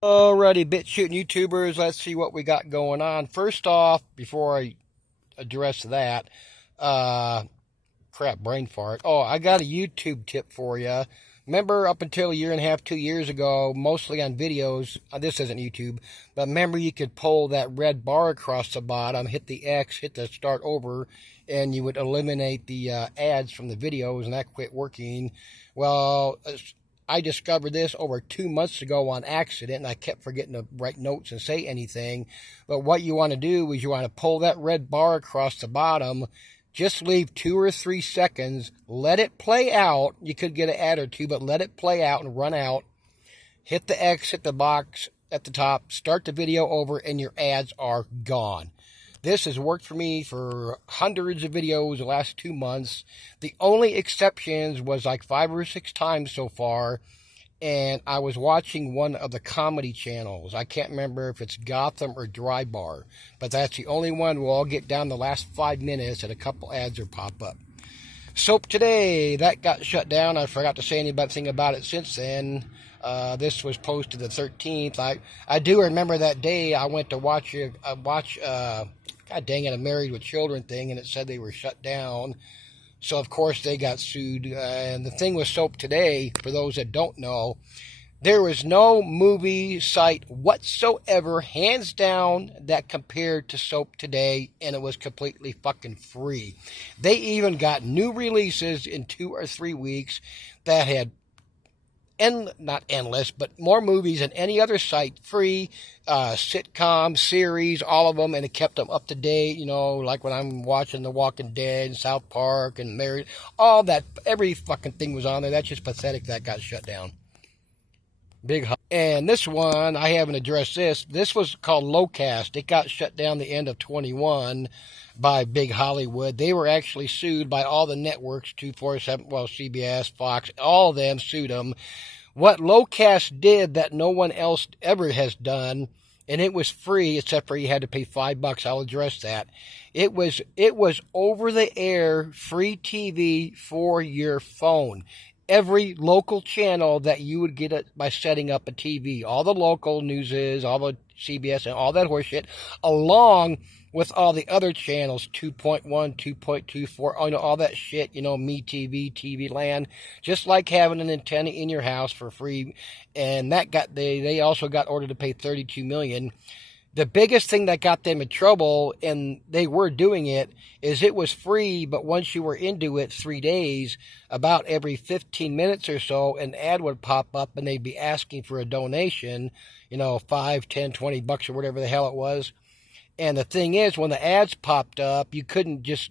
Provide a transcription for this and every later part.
Alrighty, bit shooting YouTubers, let's see what we got going on. First off, before I address that, uh, crap, brain fart. Oh, I got a YouTube tip for you. Remember up until a year and a half, 2 years ago, mostly on videos, this isn't YouTube, but remember you could pull that red bar across the bottom, hit the X, hit the start over, and you would eliminate the ads from the videos, and that quit working. Well, I discovered this over 2 months ago on accident, and I kept forgetting to write notes and say anything. But what you want to do is you want to pull that red bar across the bottom. Just leave 2 or 3 seconds. Let it play out. You could get an ad or two, but let it play out and run out. Hit the X, hit the box at the top, start the video over, and your ads are gone. This has worked for me for hundreds of videos the last 2 months. The only exceptions was like 5 or 6 times so far, and I was watching one of the comedy channels. I can't remember if it's Gotham or Dry Bar, but that's the only one where I'll get down the last 5 minutes and a couple ads will pop up. Soap Today, that got shut down. I forgot to say anything about it since then. This was posted the 13th. I do remember that day I went to watch God dang it, a Married with Children thing, and it said they were shut down. So, of course, they got sued. And the thing with Soap Today, for those that don't know, there was no movie site whatsoever, hands down, that compared to Soap Today, and it was completely fucking free. They even got new releases in 2 or 3 weeks that had not endless, but more movies than any other site, free, sitcoms, series, all of them, and it kept them up to date, like when I'm watching The Walking Dead, South Park, and Married, all that, every fucking thing was on there. That's just pathetic that got shut down. And this one, I haven't addressed this. This was called Lowcast. It got shut down the end of 21 by Big Hollywood. They were actually sued by all the networks, 247, well, CBS, Fox, all of them sued them. What Lowcast did that no one else ever has done, and it was free except for you had to pay $5. I'll address that. It was over the air free TV for your phone. Every local channel that you would get it by setting up a TV, all the local newses, all the CBS and all that horseshit, along with all the other channels, 2.1, 2.24, all that shit, MeTV, TV Land, just like having an antenna in your house for free. And they also got ordered to pay $32 million. The biggest thing that got them in trouble, and they were doing it, is it was free, but once you were into it 3 days, about every 15 minutes or so, an ad would pop up and they'd be asking for a donation, 5, 10, $20 or whatever the hell it was. And the thing is, when the ads popped up, you couldn't just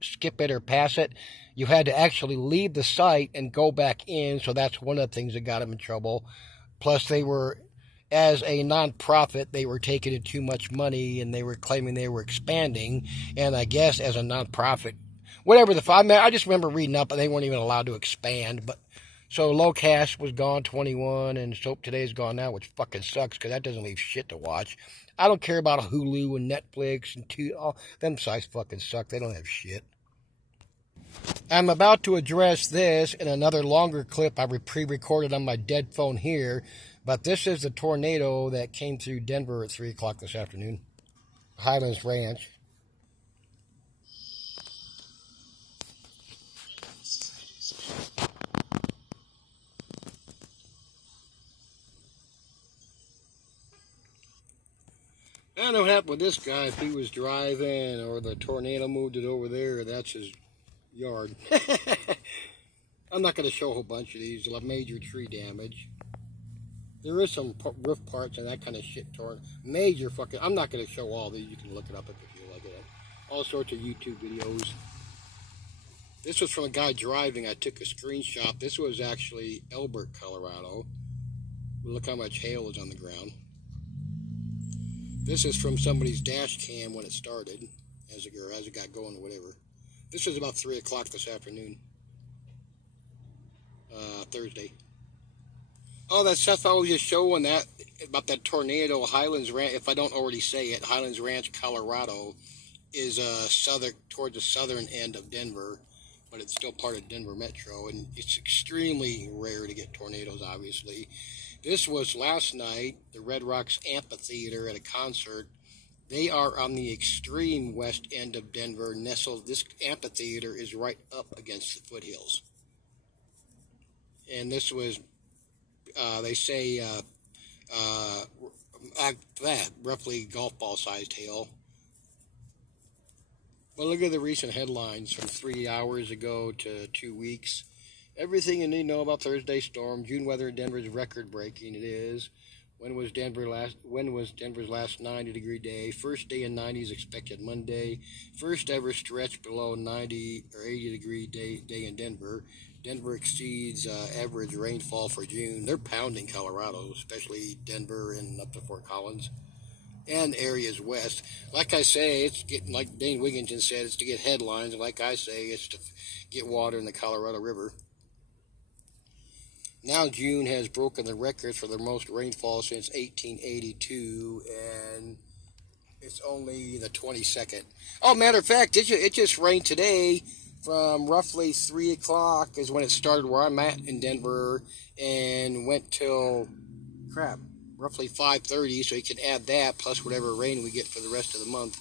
skip it or pass it. You had to actually leave the site and go back in, so that's one of the things that got them in trouble. Plus, as a nonprofit, they were taking in too much money, and they were claiming they were expanding. And I guess as a nonprofit, whatever I just remember reading up, and they weren't even allowed to expand. But so Lowcast was gone, 21, and Soap Today's gone now, which fucking sucks because that doesn't leave shit to watch. I don't care about Hulu and Netflix and all them sites fucking suck. They don't have shit. I'm about to address this in another longer clip I pre-recorded on my dead phone here, but this is the tornado that came through Denver at 3 o'clock this afternoon. Highlands Ranch. I don't know what happened with this guy, if he was driving or the tornado moved it over there, or that's his yard. I'm not going to show a whole bunch of these. They'll have major tree damage. There is some roof parts and that kind of shit torn. Major fucking... I'm not going to show all these. You can look it up if you feel like it. All sorts of YouTube videos. This was from a guy driving. I took a screenshot. This was actually Elbert, Colorado. Look how much hail is on the ground. This is from somebody's dash cam when it started, as it got going, whatever. This was about 3 o'clock this afternoon. Thursday. Oh, that stuff I was just showing that about that tornado, Highlands Ranch. If I don't already say it, Highlands Ranch, Colorado, is towards the southern end of Denver, but it's still part of Denver Metro, and it's extremely rare to get tornadoes, obviously. This was last night, the Red Rocks Amphitheater at a concert. They are on the extreme west end of Denver, nestled. This amphitheater is right up against the foothills. And this was, they say, roughly golf ball sized hail. But look at the recent headlines from 3 hours ago to 2 weeks. Everything you need to know about Thursday's storm. June weather in Denver is record breaking. It is. When was Denver's last 90-degree day? First day in 90s expected Monday. First ever stretch below 90 or 80-degree day in Denver. Denver exceeds average rainfall for June. They're pounding Colorado, especially Denver and up to Fort Collins and areas west. Like I say, it's getting, like Dane Wigington said, it's to get headlines. Like I say, it's to get water in the Colorado River. Now June has broken the record for the most rainfall since 1882, and it's only the 22nd. Oh, matter of fact, it just rained today from roughly 3 o'clock is when it started where I'm at in Denver, and went till, roughly 5:30, so you can add that plus whatever rain we get for the rest of the month.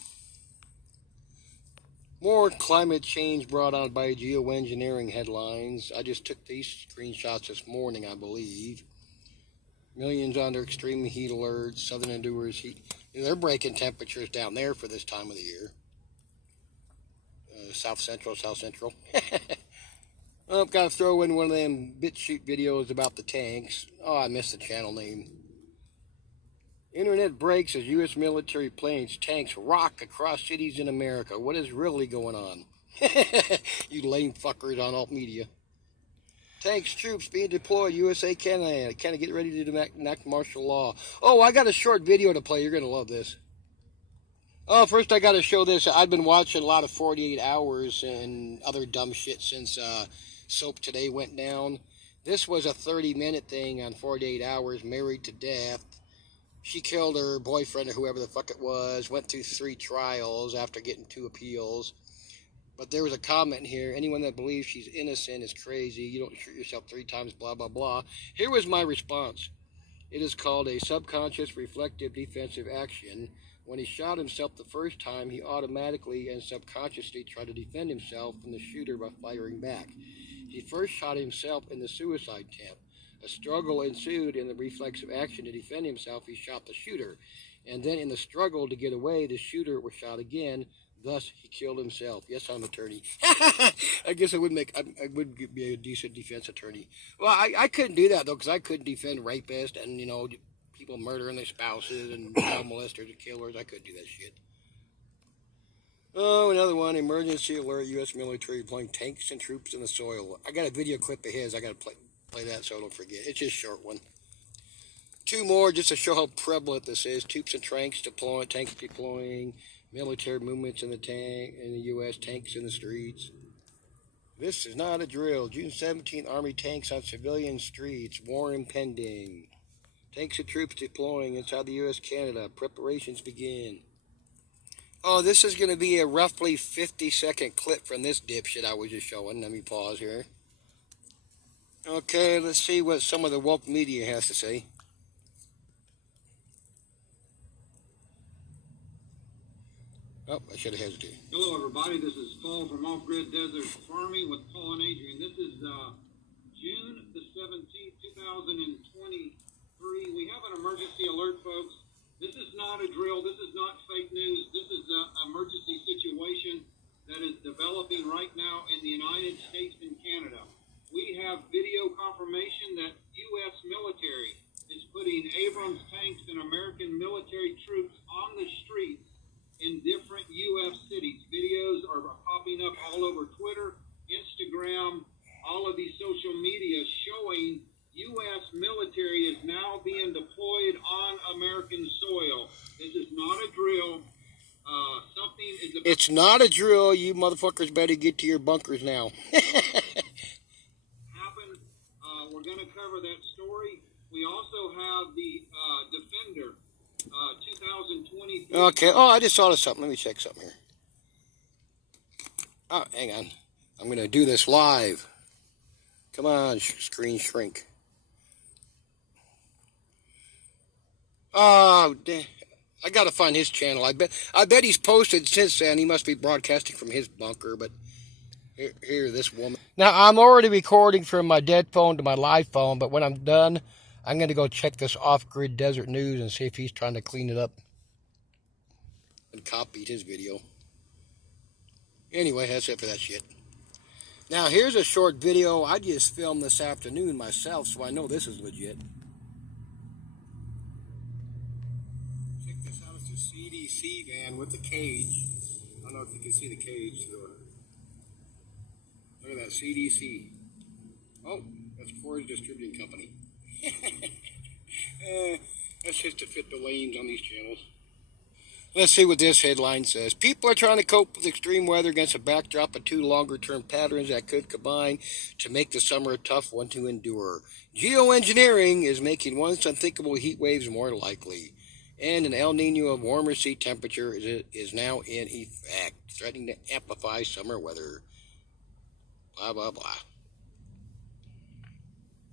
More climate change brought on by geoengineering headlines. I just took these screenshots this morning, I believe. Millions under extreme heat alerts, southern endurers heat. They're breaking temperatures down there for this time of the year. South Central. I've got to throw in one of them BitChute videos about the tanks. Oh, I missed the channel name. Internet breaks as U.S. military planes, tanks rock across cities in America. What is really going on? You lame fuckers on alt media. Tanks, troops being deployed, USA, Canada. Canada get ready to enact martial law. Oh, I got a short video to play. You're going to love this. Oh, first I got to show this. I've been watching a lot of 48 Hours and other dumb shit since Soap Today went down. This was a 30-minute thing on 48 Hours, Married to Death. She killed her boyfriend or whoever the fuck it was, went through 3 trials after getting 2 appeals. But there was a comment here, anyone that believes she's innocent is crazy, you don't shoot yourself 3 times, blah, blah, blah. Here was my response. It is called a subconscious reflective defensive action. When he shot himself the first time, he automatically and subconsciously tried to defend himself from the shooter by firing back. He first shot himself in the suicide attempt. A struggle ensued in the reflexive action to defend himself. He shot the shooter. And then in the struggle to get away, the shooter was shot again. Thus, he killed himself. Yes, I'm an attorney. I guess I would be a decent defense attorney. Well, I couldn't do that, though, because I couldn't defend rapists and, people murdering their spouses and child molesters and killers. I couldn't do that shit. Oh, another one. Emergency alert. U.S. military deploying tanks and troops in the soil. I got a video clip of his. I got to play that so I don't forget. It's just a short one. 2 more just to show how prevalent this is. Troops and tanks deploying, military movements in the U.S., tanks in the streets. This is not a drill. June 17th, Army tanks on civilian streets. War impending. Tanks and troops deploying inside the U.S., Canada. Preparations begin. Oh, this is going to be a roughly 50-second clip from this dipshit I was just showing. Let me pause here. Okay, let's see what some of the woke media has to say. Oh, I should have hesitated. Hello, everybody. This is Paul from Off-Grid Desert Farming with Paul and Adrian. This is June the 17th, 2023. We have an emergency alert, folks. This is not a drill. This is not fake news. This is an emergency situation that is developing right now in the United States and Canada. We have video confirmation that U.S. military is putting Abrams tanks and American military troops on the streets in different U.S. cities. Videos are popping up all over Twitter, Instagram, all of these social media showing U.S. military is now being deployed on American soil. This is not a drill. It's not a drill. You motherfuckers better get to your bunkers now. We're going to cover that story. We also have the Defender 2023. Okay. Oh, I just thought of something. Let me check something here. Oh, hang on. I'm going to do this live. Come on, screen shrink. Oh, I gotta find his channel. I bet he's posted since then. He must be broadcasting from his bunker, but here, this woman. Now, I'm already recording from my dead phone to my live phone, but when I'm done, I'm going to go check this off-grid desert news and see if he's trying to clean it up. And copied his video. Anyway, that's it for that shit. Now, here's a short video I just filmed this afternoon myself, so I know this is legit. Check this out. It's a CDC van with the cage. I don't know if you can see the cage. Look at that, CDC. Oh, that's Ford's Distributing Company. That's just to fit the lanes on these channels. Let's see what this headline says. People are trying to cope with extreme weather against a backdrop of two longer-term patterns that could combine to make the summer a tough one to endure. Geoengineering is making once unthinkable heat waves more likely. And an El Nino of warmer sea temperature is now in effect, threatening to amplify summer weather. Blah, blah, blah.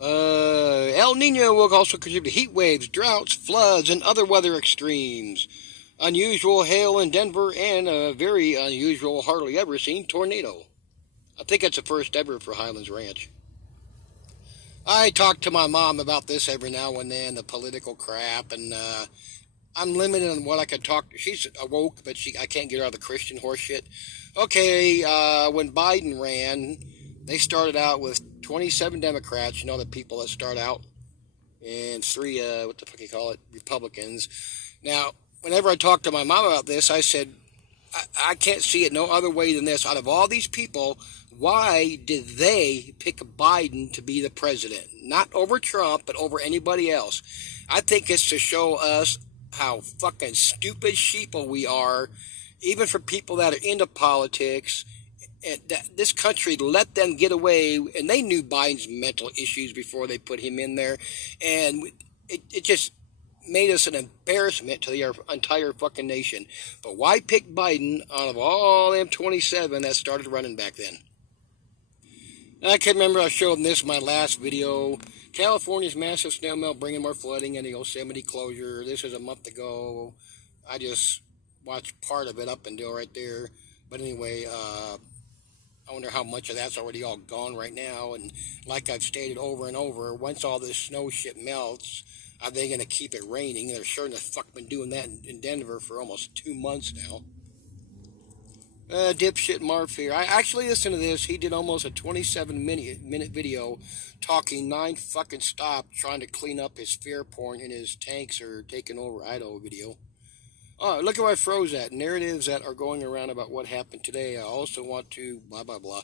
El Nino will also contribute to heat waves, droughts, floods, and other weather extremes. Unusual hail in Denver and a very unusual, hardly ever seen tornado. I think it's the first ever for Highlands Ranch. I talk to my mom about this every now and then, the political crap, and I'm limited on what I can talk to. She's awoke, but I can't get her out of the Christian horse shit. Okay, when Biden ran, they started out with 27 Democrats, you know, the people that start out, and 3, what the fuck you call it, Republicans. Now, whenever I talk to my mom about this, I said, I can't see it no other way than this. Out of all these people, why did they pick Biden to be the president? Not over Trump, but over anybody else. I think it's to show us how fucking stupid sheeple we are, even for people that are into politics. And this country let them get away, and they knew Biden's mental issues before they put him in there, and it just made us an embarrassment to the entire fucking nation. But why pick Biden out of all them 27 that started running back then? I can remember I showed this in my last video. California's massive snail melt bringing more flooding and the Yosemite closure. This was a month ago. I just watched part of it up until right there. But anyway, I wonder how much of that's already all gone right now. And like I've stated over and over, once all this snow shit melts, are they going to keep it raining? They're sure in the fuck been doing that in Denver for almost 2 months now. Dipshit Marv here. I actually listened to this. He did almost a 27-minute video talking 9 fucking stops trying to clean up his fear porn in his tanks are taking over Idaho video. Oh, look at where I froze at. Narratives that are going around about what happened today. I also want to blah, blah, blah.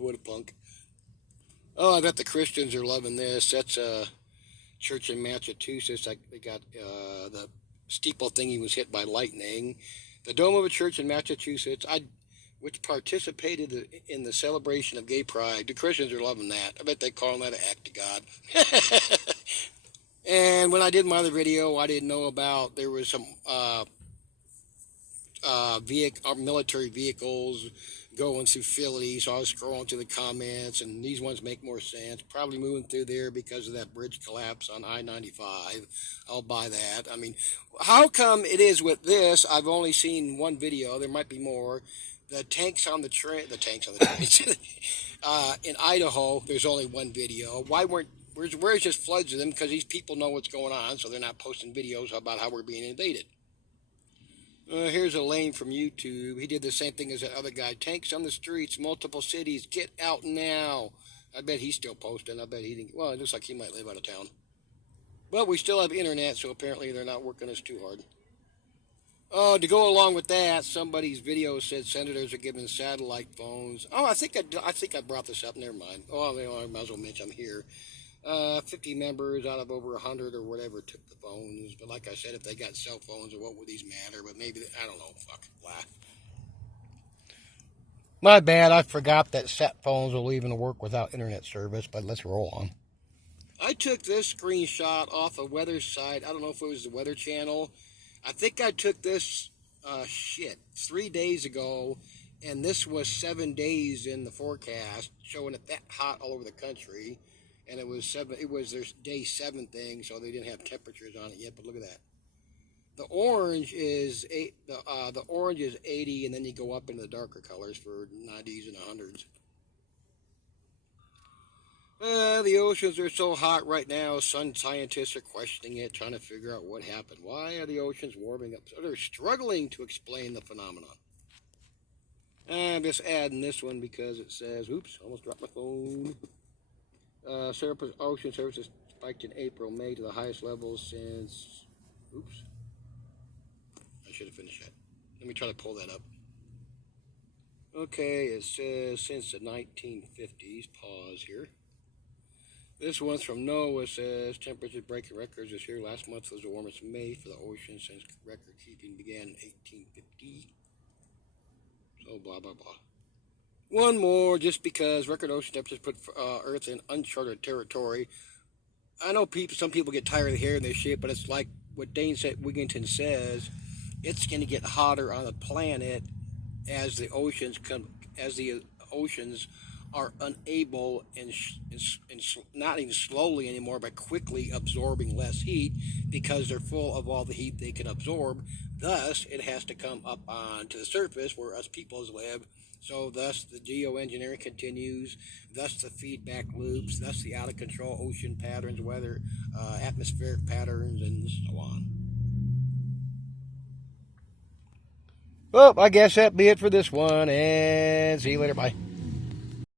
What a punk. Oh, I bet the Christians are loving this. That's a church in Massachusetts. They got the steeple thingy was hit by lightning. The dome of a church in Massachusetts, which participated in the celebration of gay pride. The Christians are loving that. I bet they call that an act of God. And when I did my other video, I didn't know about there was some military vehicles going through Philly, so I was scrolling through the comments, and these ones make more sense. Probably moving through there because of that bridge collapse on I-95. I'll buy that. I mean, how come it is with this? I've only seen one video. There might be more. The tanks on the trains in Idaho. There's only one video. Where's just floods of them? Because these people know what's going on, so they're not posting videos about how we're being invaded. Here's a lane from YouTube. He did the same thing as that other guy. Tanks on the streets, multiple cities. Get out now. I bet he's still posting. I bet he didn't. Well, it looks like he might live out of town. But we still have internet, so apparently they're not working us too hard. To go along with that, somebody's video said senators are giving satellite phones. Oh, I think I brought this up. Never mind. Oh, I might as well mention I'm here. 50 members out of over 100 or whatever took the phones. But like I said, if they got cell phones, or what would these matter? But maybe, I don't know. Fuck. Blah. My bad. I forgot that sat phones will even work without internet service. But let's roll on. I took this screenshot off a weather site. I don't know if it was the Weather Channel. I think I took this 3 days ago. And this was 7 days in the forecast, showing it that hot all over the country. and it was 7. It was their day 7 thing, so they didn't have temperatures on it yet. But look at that. The orange is the orange is 80, and then you go up into the darker colors for 90s and 100s. The oceans are so hot right now. Some scientists are questioning it, trying to figure out what happened. Why are the oceans warming up? So they're struggling to explain the phenomenon. I'm just adding this one because it says, oops, almost dropped my phone. Surface ocean surface spiked in April, May to the highest levels since, oops. I should have finished that. Let me try to pull that up. Okay, it says since the 1950s. Pause here. This one's from NOAA. Says temperatures breaking records this year. Last month was the warmest May for the ocean since record keeping began in 1850. So blah blah blah. One more, just because record ocean temperatures put Earth in uncharted territory. I know some people get tired of hearing this shit, but it's like what Dane Wigington says. It's going to get hotter on the planet as the oceans are unable and not even slowly anymore, but quickly absorbing less heat because they're full of all the heat they can absorb. Thus, it has to come up onto the surface where us peoples live. So thus the geoengineering continues, thus the feedback loops, thus the out-of-control ocean patterns, weather, atmospheric patterns, and so on. Well, I guess that'd be it for this one, and see you later. Bye.